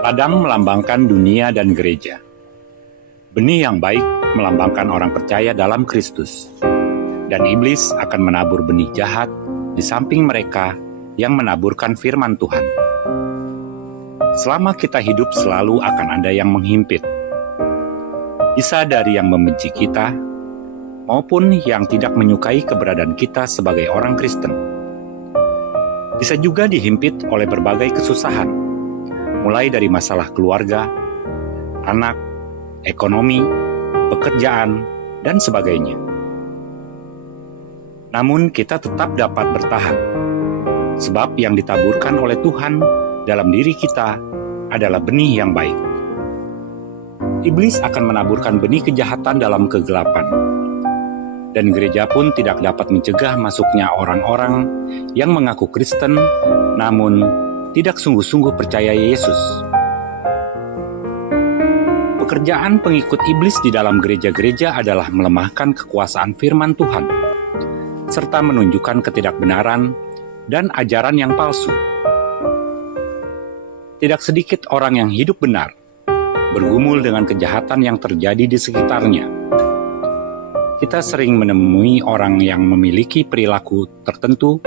Ladang melambangkan dunia dan gereja. Benih yang baik melambangkan orang percaya dalam Kristus. Dan iblis akan menabur benih jahat di samping mereka yang menaburkan firman Tuhan. Selama kita hidup selalu akan ada yang menghimpit. Bisa dari yang membenci kita, maupun yang tidak menyukai keberadaan kita sebagai orang Kristen. Bisa juga dihimpit oleh berbagai kesusahan, mulai dari masalah keluarga, anak, ekonomi, pekerjaan, dan sebagainya. Namun kita tetap dapat bertahan, sebab yang ditaburkan oleh Tuhan dalam diri kita adalah benih yang baik. Iblis akan menaburkan benih kejahatan dalam kegelapan, dan gereja pun tidak dapat mencegah masuknya orang-orang yang mengaku Kristen, namun tidak sungguh-sungguh percaya Yesus. Pekerjaan pengikut iblis di dalam gereja-gereja adalah melemahkan kekuasaan firman Tuhan, serta menunjukkan ketidakbenaran dan ajaran yang palsu. Tidak sedikit orang yang hidup benar bergumul dengan kejahatan yang terjadi di sekitarnya. Kita sering menemui orang yang memiliki perilaku tertentu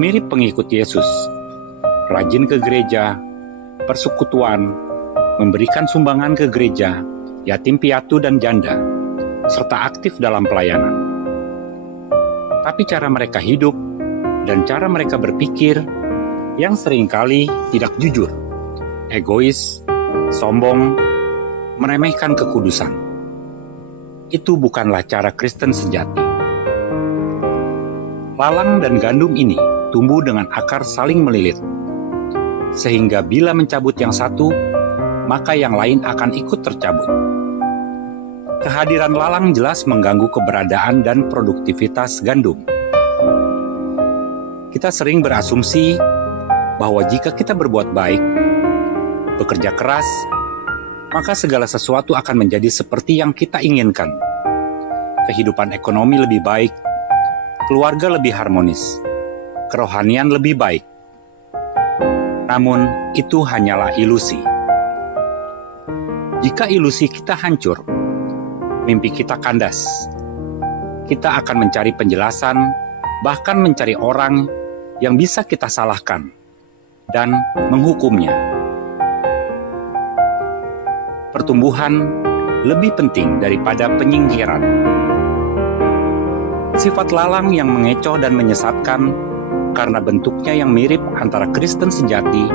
mirip pengikut Yesus, rajin ke gereja, persekutuan, memberikan sumbangan ke gereja, yatim piatu dan janda, serta aktif dalam pelayanan. Tapi cara mereka hidup dan cara mereka berpikir yang seringkali tidak jujur, egois, sombong, meremehkan kekudusan. Itu bukanlah cara Kristen sejati. Lalang dan gandum ini tumbuh dengan akar saling melilit, sehingga bila mencabut yang satu, maka yang lain akan ikut tercabut. Kehadiran lalang jelas mengganggu keberadaan dan produktivitas gandum. Kita sering berasumsi bahwa jika kita berbuat baik, bekerja keras, maka segala sesuatu akan menjadi seperti yang kita inginkan. Kehidupan ekonomi lebih baik, keluarga lebih harmonis, kerohanian lebih baik. Namun, itu hanyalah ilusi. Jika ilusi kita hancur, mimpi kita kandas. Kita akan mencari penjelasan, bahkan mencari orang yang bisa kita salahkan dan menghukumnya. Pertumbuhan lebih penting daripada penyingkiran. Sifat lalang yang mengecoh dan menyesatkan karena bentuknya yang mirip antara Kristen sejati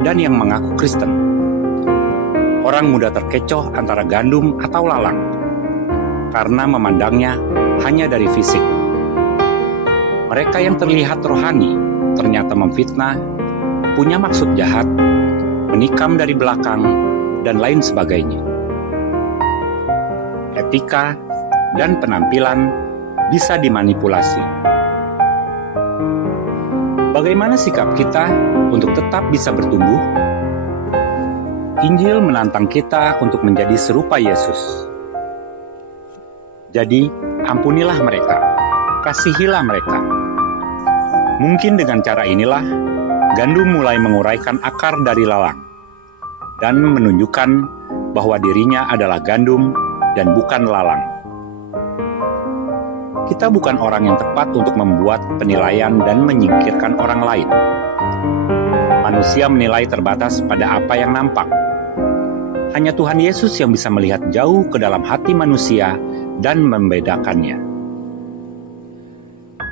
dan yang mengaku Kristen. Orang mudah terkecoh antara gandum atau lalang karena memandangnya hanya dari fisik. Mereka yang terlihat rohani ternyata memfitnah, punya maksud jahat, menikam dari belakang, dan lain sebagainya. Etika dan penampilan bisa dimanipulasi. Bagaimana sikap kita untuk tetap bisa bertumbuh? Injil menantang kita untuk menjadi serupa Yesus. Jadi, ampunilah mereka, kasihilah mereka. Mungkin dengan cara inilah, gandum mulai menguraikan akar dari lalang dan menunjukkan bahwa dirinya adalah gandum dan bukan lalang. Kita bukan orang yang tepat untuk membuat penilaian dan menyingkirkan orang lain. Manusia menilai terbatas pada apa yang nampak. Hanya Tuhan Yesus yang bisa melihat jauh ke dalam hati manusia dan membedakannya.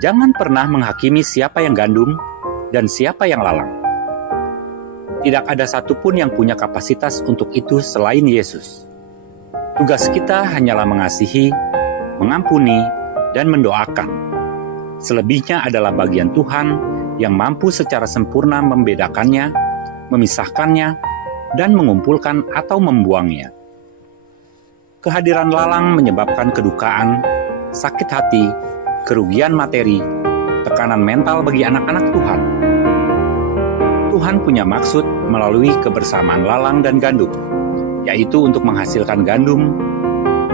Jangan pernah menghakimi siapa yang gandum dan siapa yang lalang. Tidak ada satupun yang punya kapasitas untuk itu selain Yesus. Tugas kita hanyalah mengasihi, mengampuni, dan mendoakan. Selebihnya adalah bagian Tuhan yang mampu secara sempurna membedakannya, memisahkannya, dan mengumpulkan atau membuangnya. Kehadiran lalang menyebabkan kedukaan, sakit hati, kerugian materi, tekanan mental bagi anak-anak Tuhan. Tuhan punya maksud melalui kebersamaan lalang dan gandum, yaitu untuk menghasilkan gandum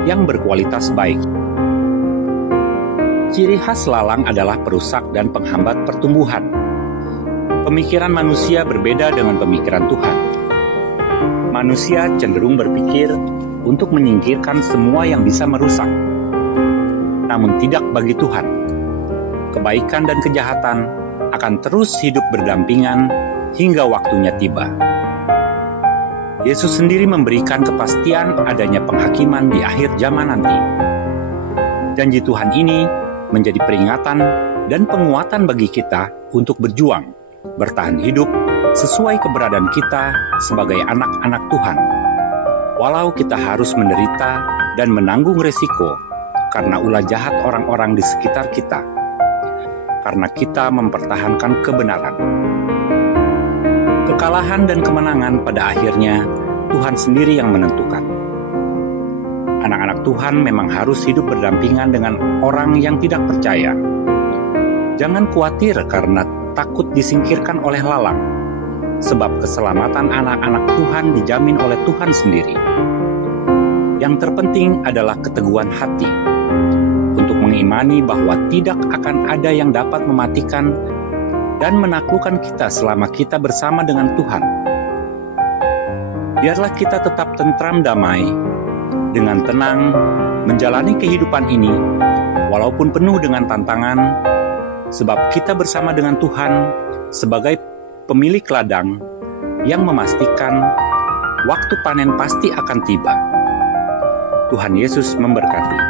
yang berkualitas baik. Ciri khas lalang adalah perusak dan penghambat pertumbuhan. Pemikiran manusia berbeda dengan pemikiran Tuhan. Manusia cenderung berpikir untuk menyingkirkan semua yang bisa merusak. Namun tidak bagi Tuhan. Kebaikan dan kejahatan akan terus hidup berdampingan hingga waktunya tiba. Yesus sendiri memberikan kepastian adanya penghakiman di akhir zaman nanti. Janji Tuhan ini menjadi peringatan dan penguatan bagi kita untuk berjuang, bertahan hidup sesuai keberadaan kita sebagai anak-anak Tuhan. Walau kita harus menderita dan menanggung resiko karena ulah jahat orang-orang di sekitar kita, karena kita mempertahankan kebenaran. Kekalahan dan kemenangan pada akhirnya Tuhan sendiri yang menentukan. Anak-anak Tuhan memang harus hidup berdampingan dengan orang yang tidak percaya. Jangan khawatir karena takut disingkirkan oleh lalang, sebab keselamatan anak-anak Tuhan dijamin oleh Tuhan sendiri. Yang terpenting adalah keteguhan hati untuk mengimani bahwa tidak akan ada yang dapat mematikan dan menaklukkan kita selama kita bersama dengan Tuhan. Biarlah kita tetap tentram damai, dengan tenang menjalani kehidupan ini, walaupun penuh dengan tantangan, sebab kita bersama dengan Tuhan sebagai pemilik ladang yang memastikan waktu panen pasti akan tiba. Tuhan Yesus memberkati.